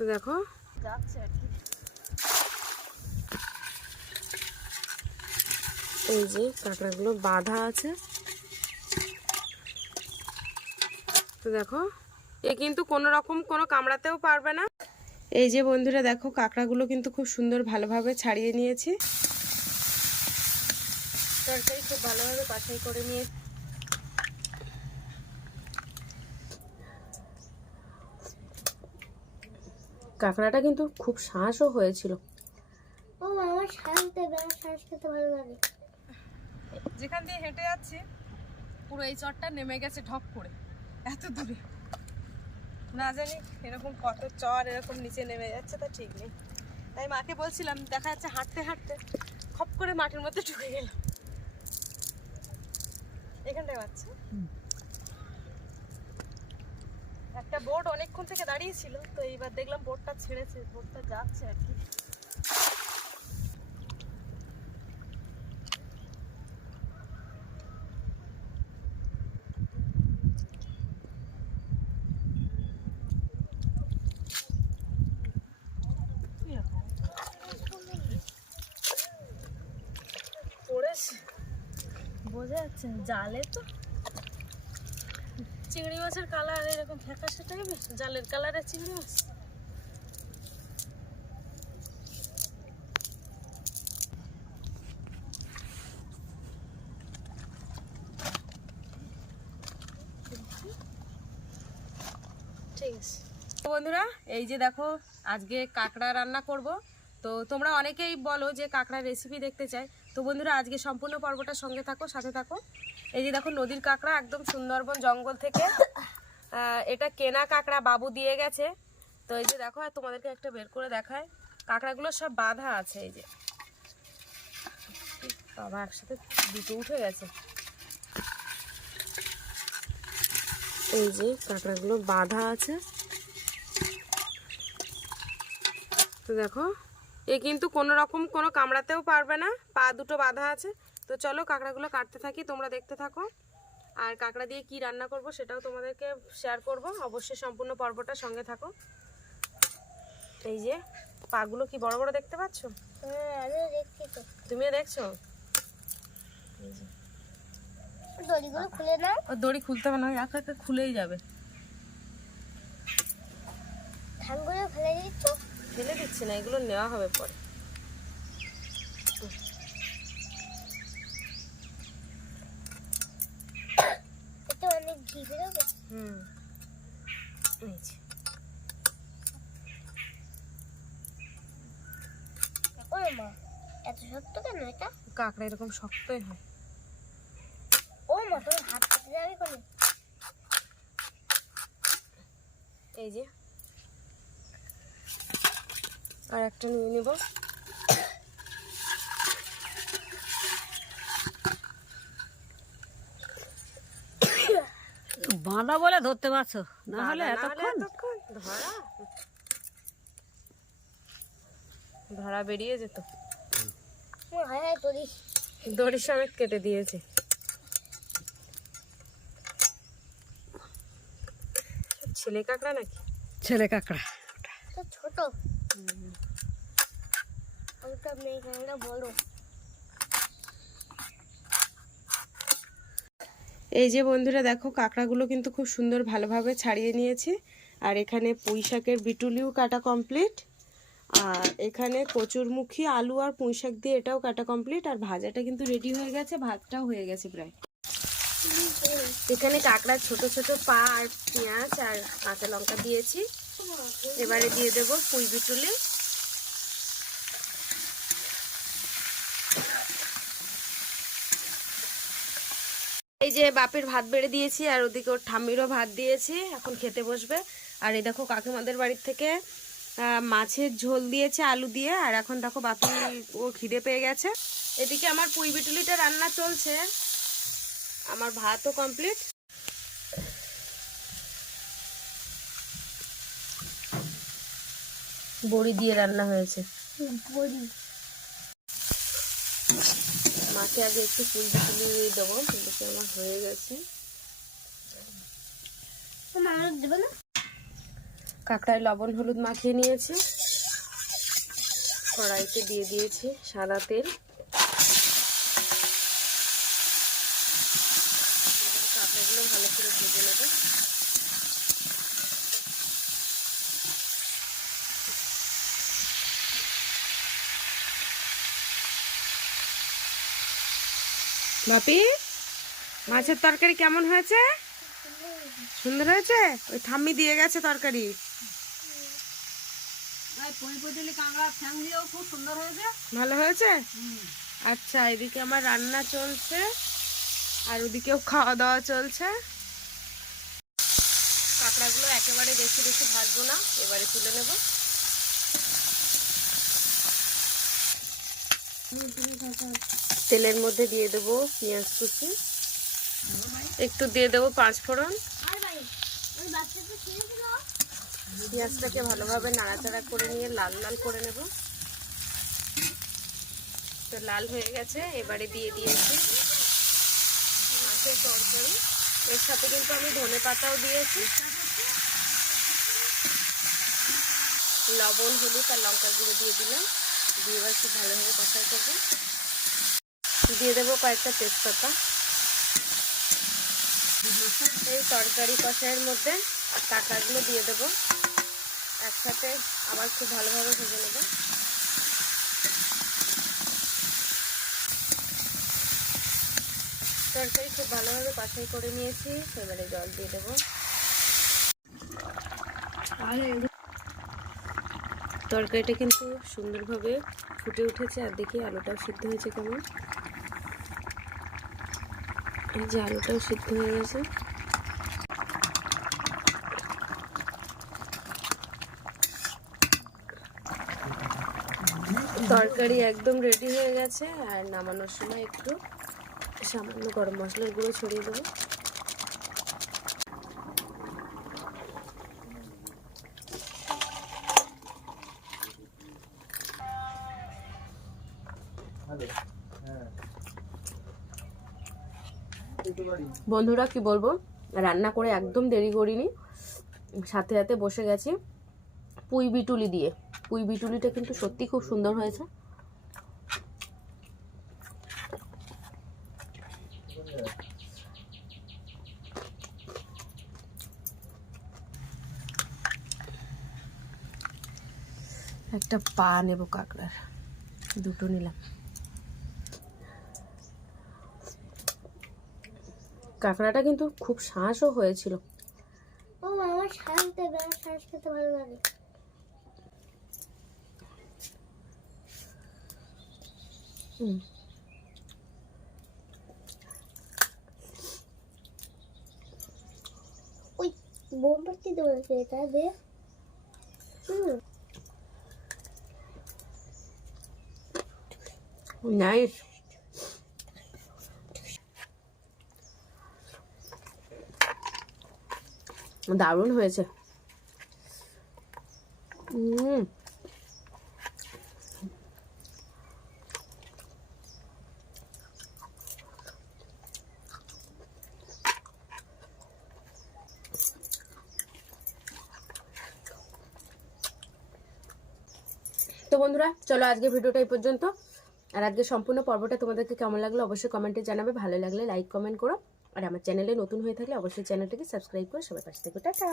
তো দেখো। এই যে কাঁকড়াগুলো বাঁধা আছে। তো দেখো এ কিন্তু কোনো রকম কোনো কামড়াতেও পারবে না। এই যে বন্ধুরা দেখো কাঁকড়াগুলো কিন্তু খুব সুন্দর ভালোভাবে ছাড়িয়ে নিয়েছি। তরকারি খুব ভালোভাবে বাছাই করে নিয়ে কাঁকড়াটা কিন্তু খুব শাঁসও হয়েছিল। ও আমার শ্বাস দেবে আমার শ্বাস খেতে ভালো লাগে। যেখান দিয়ে হেঁটে যাচ্ছি পুরো এই চরটা নেমে গেছে ঢপ করে এত দূরে। না জানি এরকম কত চর এরকম নিচে নেমে যাচ্ছে তা ঠিক নেই। তাই মাকে বলছিলাম দেখা যাচ্ছে হাঁটতে হাঁটতে খপ করে মাটির মধ্যে ঢুকে গেল এখানটায় পাচ্ছে একটা বোট অনেকক্ষণ থেকে দাঁড়িয়ে ছিল, তো এইবার দেখলাম বোটটা ছেড়েছে বোটটা যাচ্ছে আর কি। বোঝা যাচ্ছে জালে তো। চিংড়ি মাছের কালার এরকম টাইপের? জালের কালারের চিংড়ি মাছ? বন্ধুরা, এই যে দেখো, আজকে কাঁকড়া রান্না করব। তো তোমরা অনেকেই বলো যে কাঁকড়ার রেসিপি দেখতে চাই। তো বন্ধুরা, আজকে সম্পূর্ণ পর্বটার সঙ্গে থাকো, সাথে থাকো। এই যে দেখো নদীর কাঁকড়া একদম সুন্দরবন জঙ্গল থেকে। এটা কেনা কাঁকড়া বাবু দিয়ে গেছে। তো এই যে দেখো, আর তোমাদেরকে একটা বের করে দেখায় কাঁকড়াগুলো সব বাঁধা আছে, এই যে। বাবা, একসাথে দুটো উঠে গেছে। এই যে কাঁকড়াগুলো বাঁধা আছে। তো দেখো, এ কিন্তু কোনো রকম কোনো কামড়াতেও পারবে না। পা দুটো বাঁধা আছে। তো চলো কাঁকড়াগুলো কাটতে থাকি তোমরা দেখতে থাকো। আর কাঁকড়া দিয়ে কি রান্না করব সেটাও তোমাদেরকে শেয়ার করব। অবশ্যই সম্পূর্ণ পর্বটা সঙ্গে থাকো। এই যে পাগুলো কি বড় বড় দেখতে পাচ্ছ? হ্যাঁ তুমিও দেখছ? দড়িগুলো খুলে নাও। দড়ি খুলতে হবে না একা একা খুলেই যাবে। ফেলে দিচ্ছ? ফেলে দিচ্ছি না এগুলো নেওয়া হবে পরে। হুম এত শক্ত কেন এটা কাঁকড়া এরকম শক্তই হয়। ও মা তোমার হাত কেটে যাবে কোনো এই যে। আর একটা নিয়ে নিব। বাঁধা বলে ধরতে পারছ? না হলে এতক্ষণ? ধরা? ধরা বেরিয়ে যেত। দড়ি। সমেত কেটে দিয়েছে। ছেলে কাঁকড়া নাকি? ছেলে কাঁকড়া। তো ছোট। ওটা মেয়ে কাঁকড়া বড়। এই যে বন্ধুরা দেখো, কাঁকড়াগুলো কিন্তু খুব সুন্দর ভালোভাবে ছাড়িয়ে নিয়েছি। আর এখানে পুঁই শাকের বিটুলিও কাটা কমপ্লিট আর এখানে কচুরমুখী আলু আর পুঁই শাক দিয়ে এটাও কাটা কমপ্লিট আর ভাজাটা কিন্তু রেডি হয়ে গেছে, ভাতটাও হয়ে গেছে প্রায়। এখানে কাঁকড়ার ছোট ছোট পা আর পেঁয়াজ আর কাঁচা লঙ্কা দিয়েছি। এবারে দিয়ে দেবো পুঁই বিটুলি। এই যে বাপের ভাত বেড়ে দিয়েছি, আর ওদিকে ওর ঠাম্মিরও ভাত দিয়েছি, এখন খেতে বসবে। আর এই দেখো কাকিমাদের বাড়ির থেকে মাছের ঝোল দিয়েছে, আলু দিয়ে, আর এখন দেখো বাপি ও খিদে পেয়ে গেছে। এদিকে আমার পুঁই বিটুলিটা রান্না চলছে। আমার ভাতও কমপ্লিট বড়ি দিয়ে রান্না হয়েছে। বড়ি। মাকে আগে একটু পুঁই বিটুলি দেবো কিন্তু আমার হয়ে গেছে। কাঁকড়ায় লবণ হলুদ মাখিয়ে নিয়েছি। কড়াইতে দিয়ে দিয়েছি সাদা তেল এবার কাঁকড়াগুলো ভালো করে ভেজে নেব বাপি মাছের তরকারি কেমন হয়েছে? সুন্দর হয়েছে? ওই ঠাম্মি দিয়ে গেছে তরকারি। ভালো হয়েছে? আচ্ছা এদিকে আমার রান্না চলছে আর ওদিকেও খাওয়া দাওয়া চলছে। কাঁকড়াগুলো একেবারে বেশি বেশি ভাজবো না এবারে তুলে নেব। তেলের মধ্যে দিয়ে দেবো পেঁয়াজ কুচি। একটু দিয়ে দেবো পাঁচ ফোড়ন। পেঁয়াজটাকে ভালোভাবে নাড়াচাড়া করে নিয়ে লাল লাল করে নেব। তো লাল হয়ে গেছে, এবারে দিয়ে দিয়েছি মাছের তরকারি। এর সাথে কিন্তু আমি ধনে পাতাও দিয়েছি। লবণ, হলুদ আর লঙ্কা গুঁড়ো দিয়ে দিলাম। দিয়ে এবার খুব ভালোভাবে কষাই করব। দিয়ে দেবো কয়েকটা তেজপাতা। এই তরকারি কষাইয়ের মধ্যে কাঁকড়াগুলো দিয়ে দেবো। একসাথে আবার খুব ভালোভাবে ভেজে নেব। তরকারি খুব ভালোভাবে কষাই করে নিয়েছি। এবারে জল দিয়ে দেবো। তরকারিটা কিন্তু সুন্দরভাবে ফুটে উঠেছে আর দেখি আলুটাও সিদ্ধ হয়েছে কেমন। এই যে আলুটাও সিদ্ধ হয়ে গেছে। তরকারি একদম রেডি হয়ে গেছে আর নামানোর সময় একটু সামান্য গরম মশলার গুঁড়ো ছড়িয়ে দেবো। বন্ধুরা কি বলব? রান্না করে একদম দেরি করিনি। সাথে সাথে বসে গেছি পুঁই বিটুলি দিয়ে। পুঁই বিটুলিটা কিন্তু সত্যি খুব সুন্দর হয়েছে। একটা পা নেব কাঁকড়ার। দুটো নিলাম। কাঁকড়াটা কিন্তু খুব শাঁসও হয়েছিল। ও আমার দেবে আমার খেতে ভালো লাগে। হুম। ওই এটা দে। হুম। নাইস দারুণ হয়েছে। তো বন্ধুরা, চলো আজকে ভিডিওটা এই পর্যন্ত। আর আজকে সম্পূর্ণ পর্বটা তোমাদেরকে কেমন লাগল অবশ্যই কমেন্টে জানাবে। ভালো লাগলে লাইক কমেন্ট করো। আর আমার চ্যানেলে নতুন হয়ে থাকলে অবশ্যই চ্যানেলটাকে সাবস্ক্রাইব করে সবাই পাশে থেকে। টাটা!